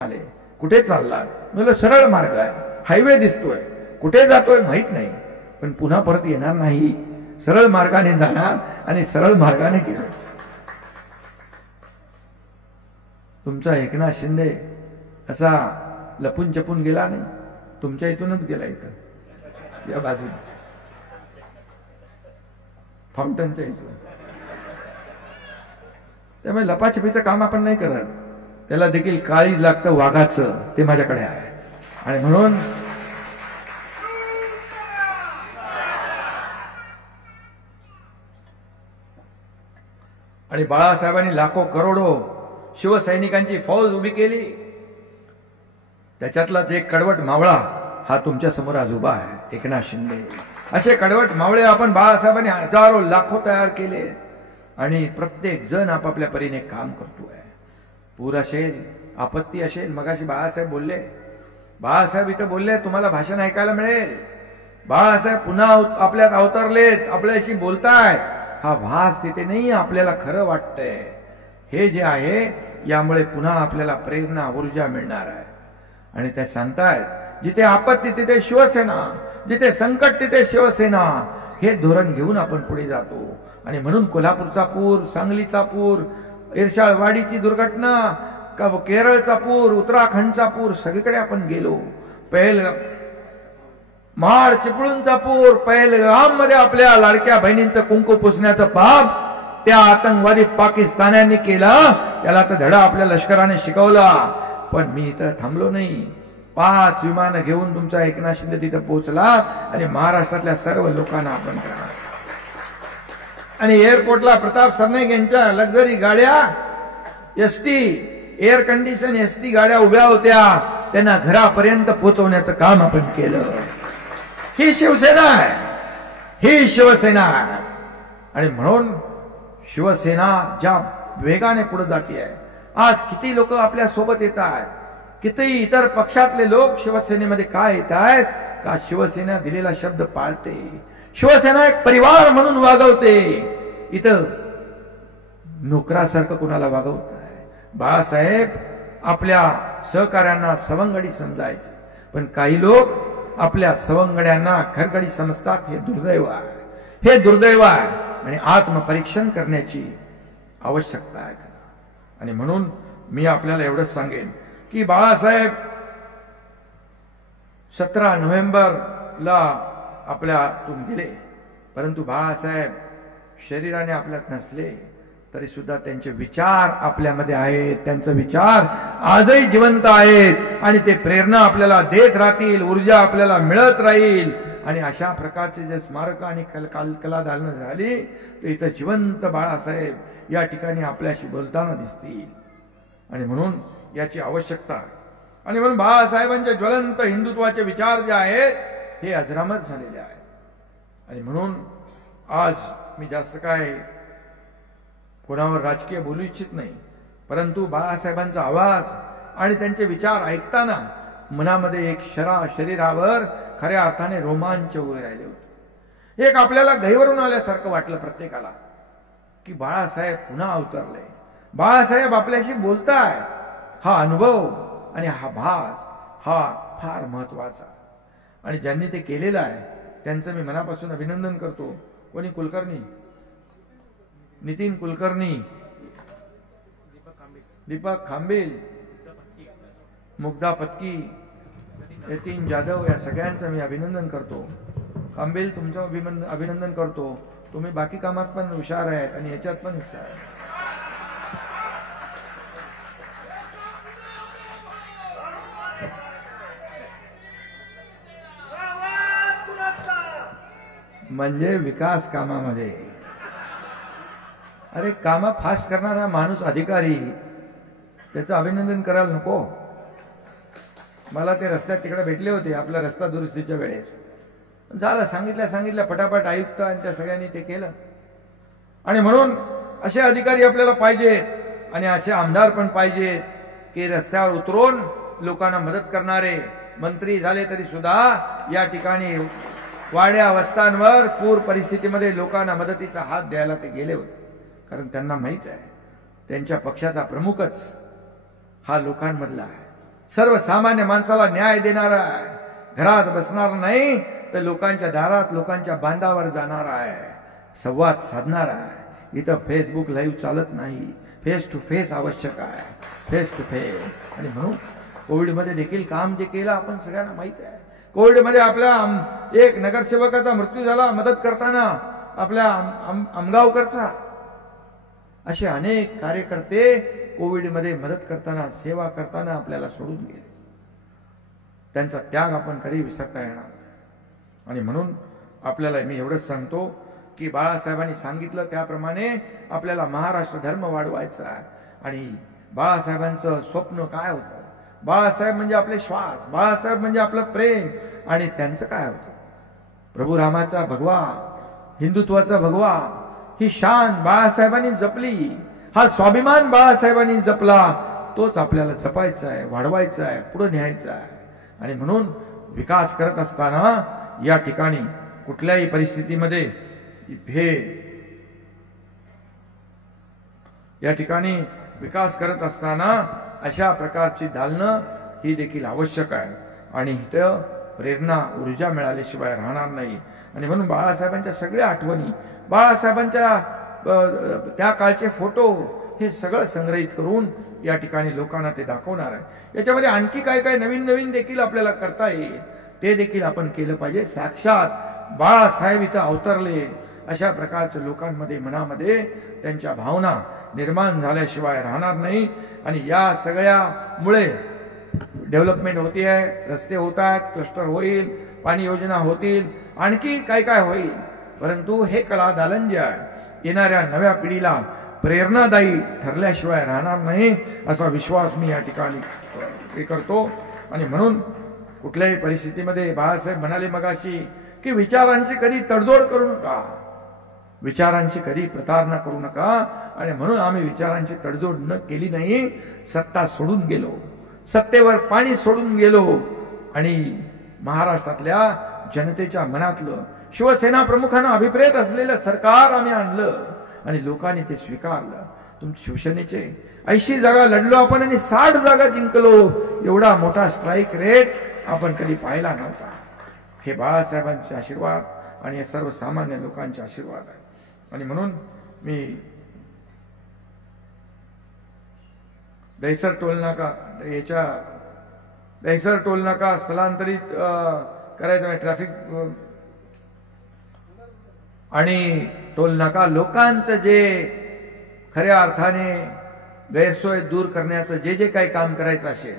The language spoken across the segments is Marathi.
आले, कुठे चालला? म्हणलं सरळ मार्ग आहे, हायवे दिसतोय, कुठे जातोय माहित नाही, पण पुन्हा परत येणार नाही, सरळ मार्गाने जाणार आणि सरळ मार्गाने गेलो. तुमचा एकनाथ शिंदे असा लपून चपून गेला नाही, तुमच्या इथूनच गेला, इथं या बाजूने फाउंटनच्या इथून. त्यामुळे लपाछपीचं काम आपण नाही करत, त्याला देखील काळीज लागतं वाघाचं, ते माझ्याकडे आहे. आणि म्हणून आणि बाळासाहेबांनी लाखो करोडो शिवसैनिकांची फौज उभी केली, त्याच्यातलाच एक कडवट मावळा हा तुमच्या समोर आज उभा आहे, एकनाथ शिंदे. असे कडवट मावळे आपण बाळासाहेबांनी हजारो लाखो तयार केले आणि प्रत्येक जण आपापल्या परीने काम करतोय. पूर असेल, आपत्ती असेल, मगाशी बाळासाहेब बोलले, बाळासाहेब इथं बोलले, तुम्हाला भाषण ऐकायला मिळेल. बाळासाहेब पुन्हा आपल्यात अवतरलेत, आपल्याशी बोलतायत. हा भास तिथे नाही, आपल्याला खरं वाटतंय. हे जे आहे यामुळे पुन्हा आपल्याला प्रेरणा ऊर्जा मिळणार आहे. आणि ते सांगतायत, जिथे आपत्ती तिथे शिवसेना, जिथे संकट तिथे शिवसेना, हे धोरण घेऊन आपण पुढे जातो. आणि म्हणून कोल्हापूरचा पूर, सांगलीचा पूर, इर्शाळवाडीची दुर्घटना, केरळचा पूर, उत्तराखंडचा पूर, सगळीकडे आपण गेलो. महाड चिपळूणचा पूर, पहलगाम मध्ये आपल्या लाडक्या बहिणींचं कुंकू पुसण्याचं पाप त्या आतंकवादी पाकिस्तान्यांनी केलं, त्याला तर धडा आपल्या लष्कराने शिकवला. पण मी इथं थांबलो नाही, 5 विमानं घेऊन तुमचा एकनाथ शिंदे तिथं पोहोचला आणि महाराष्ट्रातल्या सर्व लोकांना आपण करा. आणि एअरपोर्टला प्रताप सरनाईक यांच्या लक्झरी गाड्या, एसटी एअर कंडिशन एसटी गाड्या उभ्या होत्या, त्यांना घरापर्यंत पोहोचवण्याचं काम आपण केलं. ही शिवसेना आहे, ही शिवसेना आहे. आणि म्हणून शिवसेना ज्या वेगाने पुढे जाते आहे, आज किती लोक आपल्या सोबत येत आहेत, किती इतर पक्षातले लोक शिवसेनेमध्ये काय येत आहेत, का शिवसेना दिलेला शब्द पाळते, शिवसेना एक परिवार म्हणून वागवते. इथं नोकरासारखं कुणाला वागवत आहे. बाळासाहेब आपल्या सहकार्यांना सवंगडी समजायचे, पण काही लोक आपल्या सवंगड्यांना खरगडी समजतात. हे दुर्दैव आहे, हे दुर्दैव आहे. आणि आत्मपरीक्षण करण्याची आवश्यकता आहे. आणि म्हणून मी आपल्याला एवढंच सांगेन की बाळासाहेब 17 नोव्हेंबरला आपल्यातून गेले, परंतु बाळासाहेब शरीराने आपल्यात नसले तरी सुद्धा त्यांचे विचार आपल्यामध्ये आहेत, त्यांचे विचार आजही जिवंत आहेत आणि ते प्रेरणा आपल्याला देत राहतील, ऊर्जा आपल्याला मिळत राहील. आणि अशा प्रकारचे जे स्मारक आणि कला दालनं झाली, तर इथं जिवंत बाळासाहेब या ठिकाणी आपल्याशी बोलताना दिसतील. आणि म्हणून याची आवश्यकता आहे. आणि म्हणून बाळासाहेबांचे ज्वलंत हिंदुत्वाचे विचार जे आहेत हे अजरामर झालेले आहेत. आणि म्हणून आज मी जास्त काय कोणावर राजकीय बोलू इच्छित नाही, परंतु बाळासाहेबांचा आवाज आणि त्यांचे विचार ऐकताना मनामध्ये एक शरीरावर खऱ्या अर्थाने रोमांच उभे राहिले होते. एक आपल्याला गहिवरून आल्यासारखं वाटलं प्रत्येकाला की बाळासाहेब पुन्हा अवतरले, बाळासाहेब आपल्याशी बोलताय. हा अनुभव आणि हा भास हा फार महत्वाचा. आणि ज्यांनी ते केलेलं आहे त्यांचं मी मनापासून अभिनंदन करतो. कोणी कुलकर्णी, नितीन कुलकर्णी, दीपक खांबेल, मुग्धा पत्की, यतीन जाधव, या सगळ्यांचं मी अभिनंदन करतो. खांबेल तुमचं अभिनंदन करतो, तुम्ही बाकी कामात पण हुशार आहेत आणि याच्यात पण हुशार आहेत. म्हणजे विकास कामामध्ये, अरे काम फास्ट करणारा माणूस अधिकारी, त्याचं अभिनंदन करायला नको? मला ते रस्त्यात तिकडे भेटले होते आपल्या रस्ता दुरुस्तीच्या वेळेस. झालं, सांगितलं फटाफट आयुक्त आणि त्या सगळ्यांनी ते केलं. आणि म्हणून असे अधिकारी आपल्याला पाहिजेत आणि असे आमदार पण पाहिजेत की रस्त्यावर उतरून लोकांना मदत करणारे. मंत्री झाले तरी सुद्धा या ठिकाणी वाड्या वस्त्यांवर पूर परिस्थितीमध्ये लोकांना मदतीचा हात द्यायला ते गेले होते, कारण त्यांना माहित आहे त्यांच्या पक्षाचा प्रमुखच हा लोकांमधला आहे. सर्वसामान्य माणसाला न्याय देणारा आहे, घरात बसणार नाही तर लोकांच्या दारात लोकांच्या बांधावर जाणार आहे, संवाद साधणार आहे। इथं फेसबुक लाईव्ह चालत नाही, फेस टू फेस आवश्यक आहे, फेस टू फेस। आणि म्हणून कोविडमध्ये देखील काम जे केलं आपण सगळ्यांना माहित आहे। कोविडमध्ये आपल्या एक नगरसेवकाचा मृत्यू झाला मदत करताना, आपल्या आमगावकरचा। असे अनेक कार्यकर्ते कोविडमध्ये मदत करताना, सेवा करताना आपल्याला सोडून गेले। त्यांचा त्याग आपण कधी विसरता येणार नाही। आणि म्हणून आपल्याला मी एवढंच सांगतो की बाळासाहेबांनी सांगितलं त्याप्रमाणे आपल्याला महाराष्ट्र धर्म वाढवायचा आहे। आणि बाळासाहेबांचं स्वप्न काय होतं? बाळासाहेब म्हणजे आपले श्वास, बाळासाहेब म्हणजे आपलं प्रेम। आणि त्यांचं काय होतं? प्रभू रामाचा भगवा, हिंदुत्वाचा भगवा, ही शान बाळासाहेबांनी जपली, हा स्वाभिमान बाळासाहेबांनी जपला। तोच आपल्याला जपायचा आहे, वाढवायचा आहे, पुढे न्यायचा आहे। आणि म्हणून विकास करत असताना या ठिकाणी कुठल्याही परिस्थितीमध्ये या ठिकाणी विकास करत असताना अशा प्रकारची दालनं ही देखील आवश्यक आहे। आणि इथं प्रेरणा, ऊर्जा मिळाल्याशिवाय राहणार नाही। आणि म्हणून बाळासाहेबांच्या सगळ्या आठवणी, बाळासाहेबांच्या त्या काळचे फोटो हे सगळं संग्रहित करून या ठिकाणी लोकांना ते दाखवणार आहे। याच्यामध्ये आणखी काय काय नवीन नवीन देखील आपल्याला करता येईल, ते देखील आपण केलं पाहिजे। साक्षात बाळासाहेब इथं अवतरले अशा प्रकारच्या लोकांमध्ये, मनामध्ये त्यांच्या भावना निर्माण झाल्याशिवाय राहणार नाही। आणि या सगळ्यामुळे डेव्हलपमेंट होती आहे, रस्ते होत आहेत, क्लस्टर होईल, पाणी योजना होतील, आणखी काय काय होईल। परंतु हे कला दालन जे आहे येणाऱ्या नव्या पिढीला प्रेरणादायी ठरल्याशिवाय राहणार नाही असा विश्वास मी या ठिकाणी करतो। आणि म्हणून कुठल्याही परिस्थितीमध्ये बाळासाहेब म्हणाले मगाशी की विचारांची कधी तडजोड करू नका, विचारांची कधी प्रतारणा करू नका। आणि म्हणून आम्ही विचारांची तडजोड न केली नाही, सत्ता सोडून गेलो, सत्तेवर पाणी सोडून गेलो। आणि महाराष्ट्रातल्या जनतेच्या मनातलं, शिवसेना प्रमुखांना अभिप्रेत असलेलं सरकार आम्ही आणलं आणि लोकांनी ते स्वीकारलं। तुमच्या शिवसेनेचे 80 जागा लढलो आपण आणि 60 जागा जिंकलो। एवढा मोठा स्ट्राईक रेट आपण कधी पाहिला नव्हता। हे बाळासाहेबांचे आशीर्वाद आणि सर्वसामान्य लोकांचे आशीर्वाद आहे। आणि म्हणून मी दहिसर टोल नाका स्थलांतरित करायचं, ट्रॅफिक आणि टोल नाका लोकांचं जे खऱ्या अर्थाने गैरसोय दूर करण्याचं जे काही काम करायचं असेल,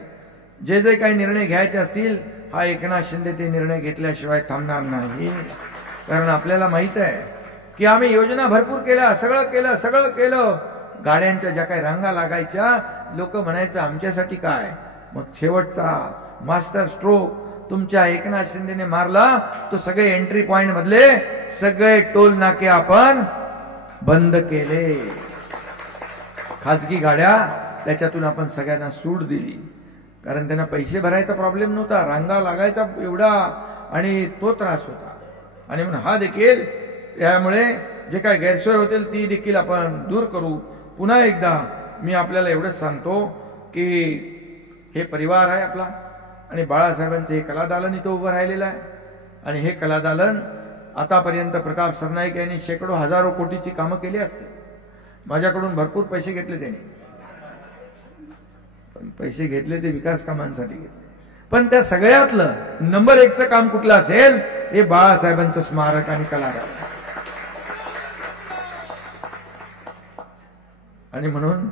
जे काही निर्णय घ्यायचे असतील, हा एकनाथ शिंदे ते निर्णय घेतल्याशिवाय थांबणार नाही। कारण आपल्याला माहित आहे की आम्ही योजना भरपूर केल्या, सगळं केलं। गाड्यांच्या ज्या काही रांगा लागायच्या, लोक म्हणायचं आमच्यासाठी काय। मग शेवटचा मास्टर स्ट्रोक तुमच्या एकनाथ शिंदेने मारला, तो सगळे एंट्री पॉइंट मधले सगळे टोल नाके आपण बंद केले। खाजगी गाड्या त्याच्यातून आपण सगळ्यांना सूट दिली, कारण त्यांना पैसे भरायचा प्रॉब्लेम नव्हता, रांगा लागायचा एवढा आणि तो त्रास होता। आणि म्हणून हा देखील त्यामुळे जे काही गैरसोय होतील ती देखील आपण दूर करू। पुन्हा एकदा मी आपल्याला एवढंच सांगतो की हे परिवार आहे आपला आणि बाळासाहेबांचे हे कलादालन इथं उभं राहिलेलं आहे। आणि हे कलादालन आतापर्यंत प्रताप सरनाईक यांनी शेकडो हजारो कोटीची कामं केली असते। माझ्याकडून भरपूर पैसे घेतले त्यांनी, पण पैसे घेतले ते विकास कामांसाठी घेतले। पण त्या सगळ्यातलं नंबर 1चं काम कुठलं असेल, हे बाळासाहेबांचं स्मारक आणि कलादालन। आणि म्हणून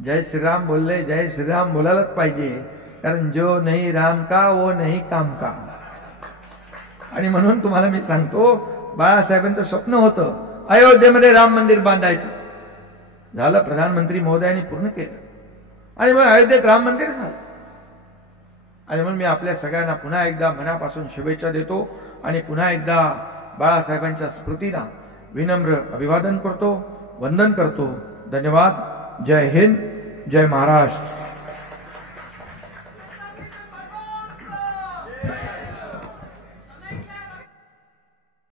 जय श्रीराम बोलले, जय श्रीराम बोलायलाच पाहिजे, कारण जो नहीं राम का वो नहीं काम का। आणि म्हणून तुम्हाला मी सांगतो, बाळासाहेबांचं स्वप्न होतं अयोध्येमध्ये राम मंदिर बांधायचं, झालं, प्रधानमंत्री महोदयांनी पूर्ण केलं आणि मग अयोध्येत राम मंदिर झालं। आणि म्हणून मी आपल्या सगळ्यांना पुन्हा एकदा मनापासून शुभेच्छा देतो आणि पुन्हा एकदा बाळासाहेबांच्या स्मृतीला विनम्र अभिवादन करतो, वंदन करतो। धन्यवाद। जय हिंद, जय महाराष्ट्र।